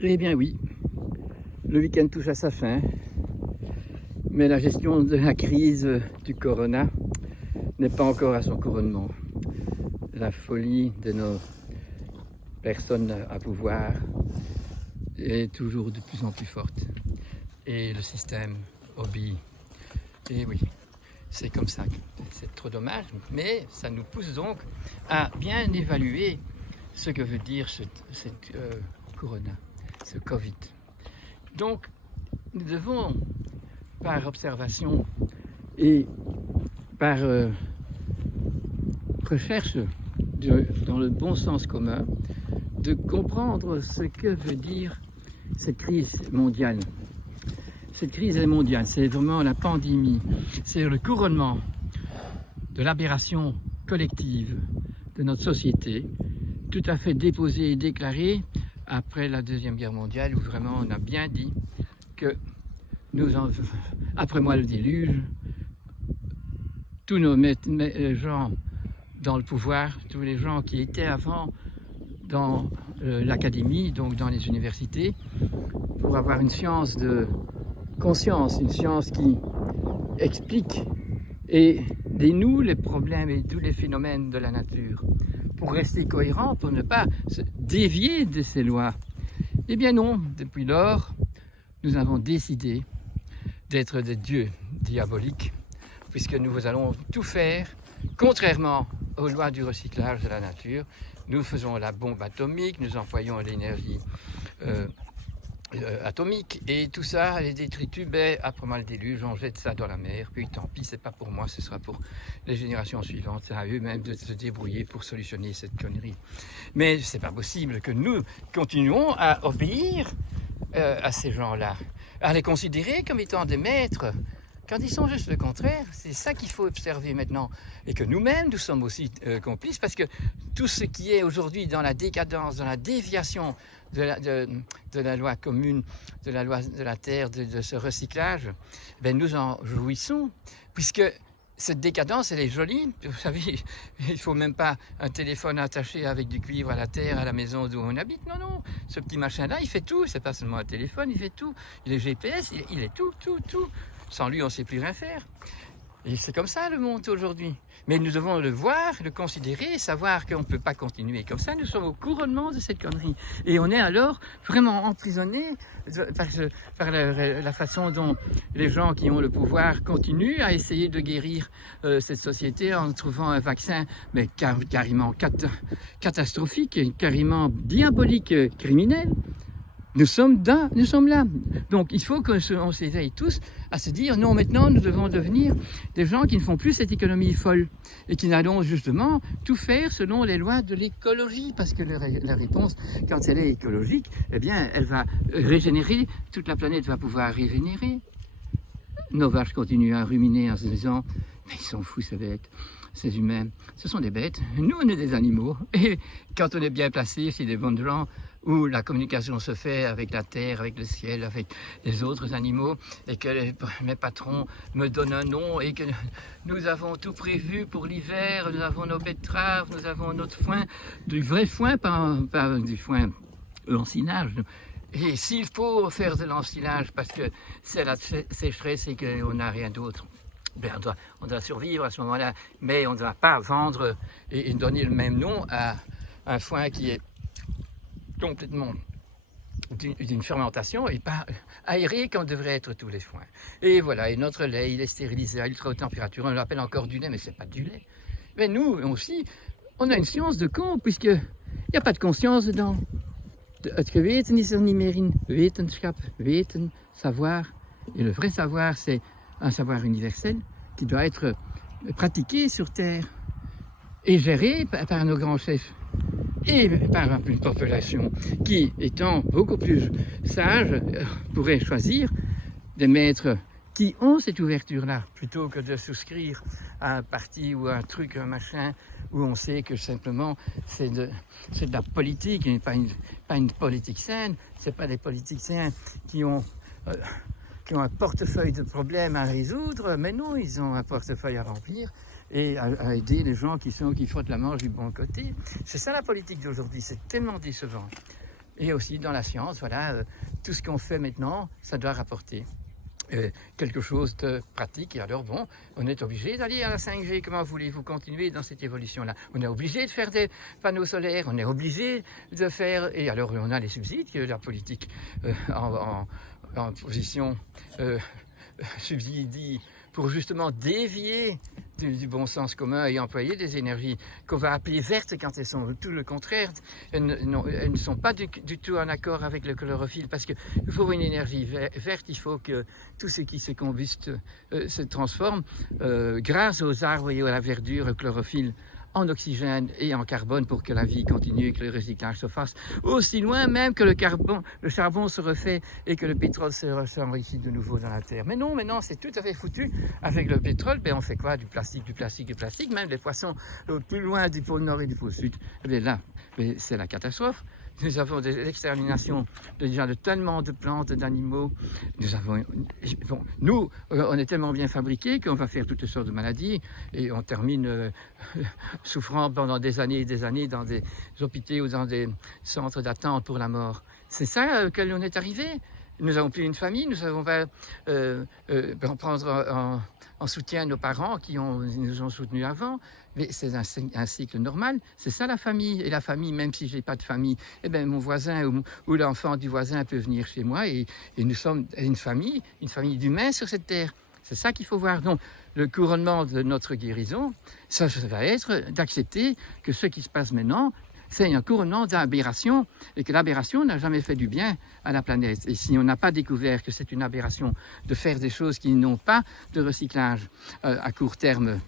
Eh bien oui, le week-end touche à sa fin, mais la gestion de la crise du corona n'est pas encore à son couronnement. La folie de nos personnes à pouvoir est toujours de plus en plus forte et le système obéit. Et oui, c'est comme ça, c'est trop dommage, mais ça nous pousse donc à bien évaluer ce que veut dire cette corona, ce Covid. Donc, nous devons, par observation et par recherche dans le bon sens commun, de comprendre ce que veut dire cette crise mondiale. Cette crise est mondiale, c'est vraiment la pandémie, c'est le couronnement de l'aberration collective de notre société, tout à fait déposée et déclarée après la Deuxième Guerre mondiale, où vraiment on a bien dit que après moi le déluge, tous nos gens dans le pouvoir, tous les gens qui étaient avant dans l'académie, donc dans les universités, pour avoir une science de conscience, une science qui explique et dénoue les problèmes et tous les phénomènes de la nature, pour rester cohérent, pour ne pas se dévier de ces lois. Eh bien non, depuis lors, nous avons décidé d'être des dieux diaboliques, puisque nous allons tout faire, contrairement aux lois du recyclage de la nature. Nous faisons la bombe atomique, nous employons l'énergie atomique, et tout ça, les détritus, après moi le déluge, on jette ça dans la mer, puis tant pis, c'est pas pour moi, ce sera pour les générations suivantes, c'est à eux-mêmes de se débrouiller pour solutionner cette connerie. Mais c'est pas possible que nous continuons à obéir à ces gens-là, à les considérer comme étant des maîtres, quand ils sont juste le contraire. C'est ça qu'il faut observer maintenant, et que nous-mêmes, nous sommes aussi complices, parce que tout ce qui est aujourd'hui dans la décadence, dans la déviation de la loi commune, de la loi de la terre, de ce recyclage, nous en jouissons, puisque cette décadence, elle est jolie. Vous savez, il ne faut même pas un téléphone attaché avec du cuivre à la terre, à la maison où on habite. Non, non, ce petit machin-là, il fait tout. C'est pas seulement un téléphone, il fait tout. Il est GPS, il est tout. Sans lui, on ne sait plus rien faire. Et c'est comme ça le monde aujourd'hui. Mais nous devons le voir, le considérer, savoir qu'on ne peut pas continuer comme ça. Nous sommes au couronnement de cette connerie. Et on est alors vraiment emprisonnés par la façon dont les gens qui ont le pouvoir continuent à essayer de guérir cette société en trouvant un vaccin mais carrément catastrophique, carrément diabolique, criminel. Nous sommes là. Donc il faut qu'on s'éveille tous à se dire non, maintenant nous devons devenir des gens qui ne font plus cette économie folle et qui allons justement tout faire selon les lois de l'écologie, parce que la réponse, quand elle est écologique, eh bien elle va régénérer, toute la planète va pouvoir régénérer. Nos vaches continuent à ruminer en se disant mais ils sont fous ces bêtes. Ces humains, ce sont des bêtes, nous on est des animaux, et quand on est bien placé, c'est des bons gens, où la communication se fait avec la terre, avec le ciel, avec les autres animaux, et que mes patrons me donnent un nom, et que nous avons tout prévu pour l'hiver, nous avons nos betteraves, nous avons notre foin, du vrai foin, pas du foin l'ensilage. Et s'il faut faire de l'ensilage parce que c'est la sécheresse et qu'on n'a rien d'autre, on doit survivre à ce moment-là, mais on ne va pas vendre et donner le même nom à un foin qui est complètement d'une fermentation et pas aéré comme devraient être tous les foins. Et voilà, et notre lait, il est stérilisé à ultra haute température, on l'appelle encore du lait, mais c'est pas du lait. Mais nous aussi, on a une science de con, puisqu'il n'y a pas de conscience dedans. Het geweten is er niet meer in. Wetenschap, weten, savoir. Et le vrai savoir, c'est un savoir universel qui doit être pratiqué sur Terre et géré par nos grands chefs et par une population qui, étant beaucoup plus sage, pourrait choisir des maîtres qui ont cette ouverture-là, plutôt que de souscrire à un parti ou à un truc, un machin, où on sait que simplement c'est de la politique, et pas une politique saine. C'est pas des politiciens qui ont un portefeuille de problèmes à résoudre, mais non, ils ont un portefeuille à remplir et à aider les gens qui frottent la manche du bon côté. C'est ça la politique d'aujourd'hui, c'est tellement décevant. et aussi dans la science, voilà, tout ce qu'on fait maintenant, ça doit rapporter quelque chose de pratique. Et alors bon, on est obligé d'aller à la 5G. Comment voulez-vous continuer dans cette évolution-là? On est obligé de faire des panneaux solaires, on est obligé de faire... Et alors on a les subsides que la politique en position subsidie pour justement dévier du bon sens commun et employer des énergies qu'on va appeler vertes quand elles sont tout le contraire. Elles ne sont pas du tout en accord avec le chlorophylle, parce que pour une énergie verte, il faut que tout ce qui se combuste se transforme grâce aux arbres et à la verdure, le chlorophylle, en oxygène et en carbone pour que la vie continue et que le recyclage se fasse aussi loin même que le charbon se refait et que le pétrole s'enrichit de nouveau dans la terre. Mais non, c'est tout à fait foutu. Avec le pétrole, ben on fait quoi? Du plastique, même les poissons plus loin du pôle nord et du pôle sud. Et bien là, c'est la catastrophe. Nous avons des exterminations déjà de tellement de plantes, d'animaux. Nous, on est tellement bien fabriqués qu'on va faire toutes sortes de maladies et on termine souffrant pendant des années et des années dans des hôpitaux ou dans des centres d'attente pour la mort. C'est ça auquel on est arrivé. Nous n'avons plus une famille, nous savons pas prendre en soutien nos parents qui nous ont soutenus avant, mais c'est un cycle normal. C'est ça la famille. Et la famille, même si je n'ai pas de famille, eh ben, mon voisin ou l'enfant du voisin peut venir chez moi et nous sommes une famille d'humains sur cette terre. C'est ça qu'il faut voir. Donc, le couronnement de notre guérison, ça va être d'accepter que ce qui se passe maintenant, c'est un couronnement d'aberration et que l'aberration n'a jamais fait du bien à la planète. Et si on n'a pas découvert que c'est une aberration de faire des choses qui n'ont pas de recyclage à court terme,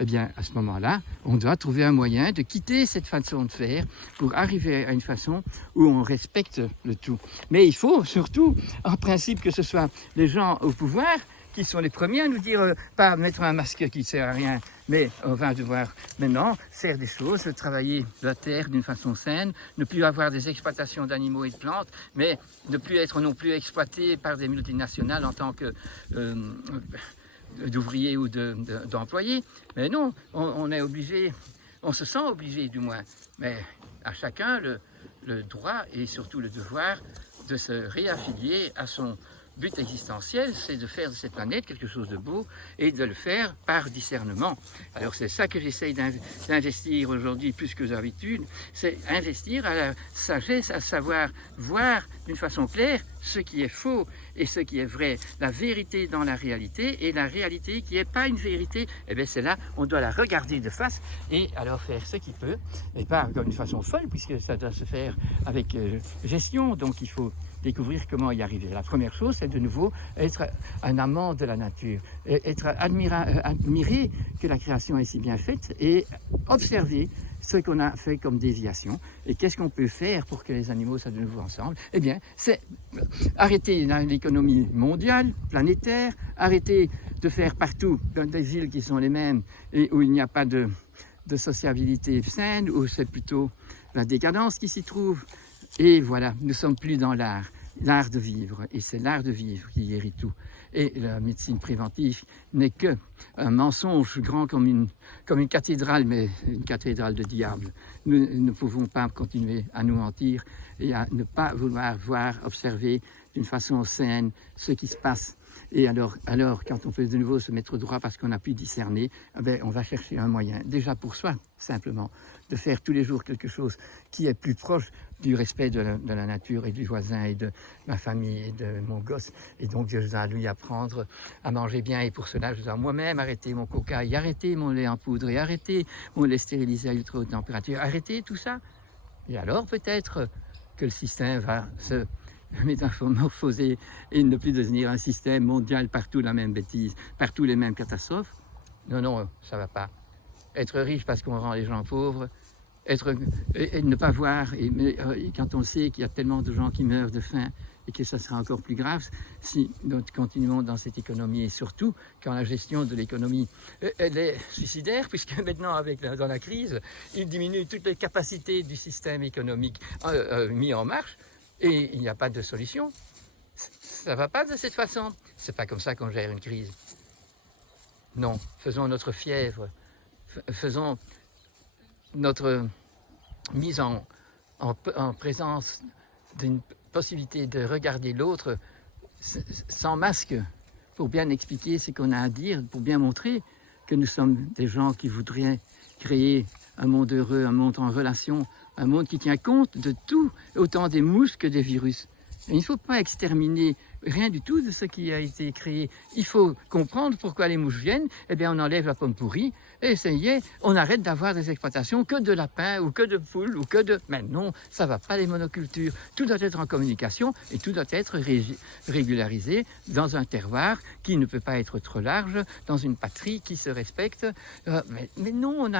eh bien, à ce moment-là, on doit trouver un moyen de quitter cette façon de faire pour arriver à une façon où on respecte le tout. Mais il faut surtout, en principe, que ce soit les gens au pouvoir qui sont les premiers à nous dire pas mettre un masque qui ne sert à rien, mais on va devoir maintenant faire des choses, travailler la terre d'une façon saine, ne plus avoir des exploitations d'animaux et de plantes, mais ne plus être non plus exploité par des multinationales en tant que d'ouvriers ou d'employés. Mais non, on est obligé, on se sent obligé du moins, mais à chacun le droit et surtout le devoir de se réaffilier à son but existentiel, c'est de faire de cette planète quelque chose de beau et de le faire par discernement. Alors c'est ça que j'essaye d'investir aujourd'hui plus que d'habitude, c'est investir à la sagesse, à savoir voir d'une façon claire ce qui est faux et ce qui est vrai, la vérité dans la réalité et la réalité qui n'est pas une vérité, eh bien c'est là, on doit la regarder de face et alors faire ce qu'il peut, et pas comme une façon folle puisque ça doit se faire avec gestion, donc il faut découvrir comment y arriver. La première chose, c'est de nouveau être un amant de la nature, admirer que la création est si bien faite et observer ce qu'on a fait comme déviation et qu'est-ce qu'on peut faire pour que les animaux soient de nouveau ensemble. Eh bien, c'est arrêter l'économie mondiale, planétaire, arrêter de faire partout dans des villes qui sont les mêmes et où il n'y a pas de sociabilité saine, où c'est plutôt la décadence qui s'y trouve. Et voilà, nous ne sommes plus dans l'art de vivre, et c'est l'art de vivre qui guérit tout. Et la médecine préventive n'est qu'un mensonge grand comme une cathédrale, mais une cathédrale de diable. Nous ne pouvons pas continuer à nous mentir et à ne pas vouloir voir, observer d'une façon saine ce qui se passe. Et alors, quand on peut de nouveau se mettre droit parce qu'on a pu discerner, eh bien, on va chercher un moyen, déjà pour soi, simplement, de faire tous les jours quelque chose qui est plus proche du respect de la nature et du voisin et de ma famille et de mon gosse. Et donc, je dois lui apprendre à manger bien. Et pour cela, je dois moi-même arrêter mon coca et arrêter mon lait en poudre et arrêter mon lait stérilisé à ultra haute température. Arrêter tout ça. Et alors, peut-être que le système va se métamorphoser et ne plus devenir un système mondial, partout la même bêtise, partout les mêmes catastrophes. Non, ça ne va pas. Être riche parce qu'on rend les gens pauvres, et ne pas voir, et quand on sait qu'il y a tellement de gens qui meurent de faim et que ça sera encore plus grave si nous continuons dans cette économie, et surtout quand la gestion de l'économie elle est suicidaire, puisque maintenant dans la crise, il diminue toutes les capacités du système économique mis en marche, et il n'y a pas de solution. Ça ne va pas de cette façon. C'est pas comme ça qu'on gère une crise. Non, faisons notre fièvre, faisons notre mise en présence d'une possibilité de regarder l'autre sans masque, pour bien expliquer ce qu'on a à dire, pour bien montrer que nous sommes des gens qui voudraient créer un monde heureux, un monde en relation, un monde qui tient compte de tout, autant des mouches que des virus. Et il ne faut pas exterminer rien du tout de ce qui a été créé. Il faut comprendre pourquoi les mouches viennent. Eh bien, on enlève la pomme pourrie et ça y est, on arrête d'avoir des exploitations que de lapins ou que de poules ou que de... Mais non, ça ne va pas les monocultures. Tout doit être en communication et tout doit être régularisé dans un terroir qui ne peut pas être trop large, dans une patrie qui se respecte. Mais non,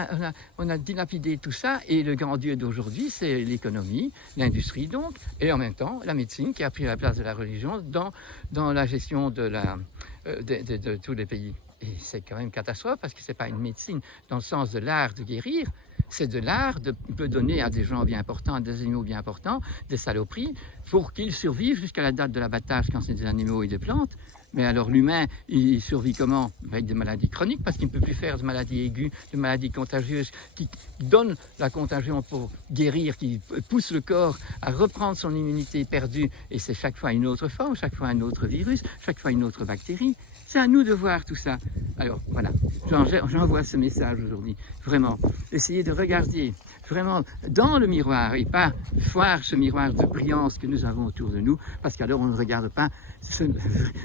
on a dilapidé tout ça et le grand Dieu d'aujourd'hui, c'est l'économie, l'industrie donc, et en même temps la médecine qui a pris la place de la religion dans la gestion de tous les pays. Et c'est quand même catastrophe parce que ce n'est pas une médecine dans le sens de l'art de guérir, c'est de l'art de peut donner à des gens bien importants, à des animaux bien importants, des saloperies pour qu'ils survivent jusqu'à la date de l'abattage quand c'est des animaux et des plantes. Mais alors l'humain, il survit comment? Avec des maladies chroniques parce qu'il ne peut plus faire de maladies aiguës, de maladies contagieuses qui donnent la contagion pour guérir, qui poussent le corps à reprendre son immunité perdue. Et c'est chaque fois une autre forme, chaque fois un autre virus, chaque fois une autre bactérie. C'est à nous de voir tout ça. Alors voilà, j'envoie ce message aujourd'hui. Vraiment, essayez de regarder vraiment dans le miroir et pas voir ce miroir de brillance que nous avons autour de nous, parce qu'alors on ne regarde pas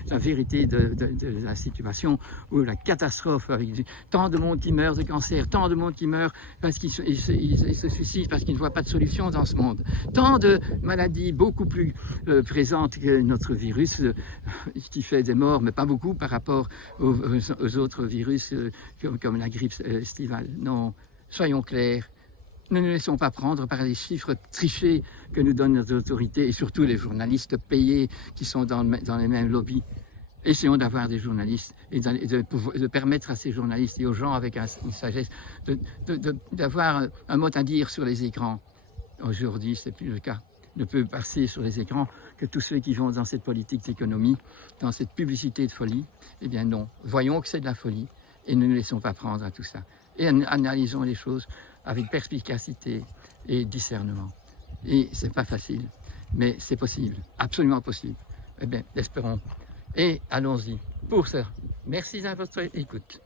la vérité de la situation ou la catastrophe avec tant de monde qui meurt de cancer, tant de monde qui meurt parce qu'il se suicide parce qu'il ne voit pas de solution dans ce monde, tant de maladies beaucoup plus présentes que notre virus qui fait des morts, mais pas beaucoup par rapport aux autres virus comme la grippe estivale. Non, soyons clairs. Ne nous laissons pas prendre par les chiffres trichés que nous donnent nos autorités et surtout les journalistes payés qui sont dans les mêmes lobbies. Essayons d'avoir des journalistes et de permettre à ces journalistes et aux gens avec une sagesse d'avoir un mot à dire sur les écrans. Aujourd'hui, ce n'est plus le cas. Ne peut passer sur les écrans que tous ceux qui vont dans cette politique d'économie, dans cette publicité de folie. Eh bien non, voyons que c'est de la folie et ne nous laissons pas prendre à tout ça. Et analysons les choses avec perspicacité et discernement. Et c'est pas facile, mais c'est possible, absolument possible. Eh bien, l'espérons. Et allons-y pour ça. Merci de votre écoute.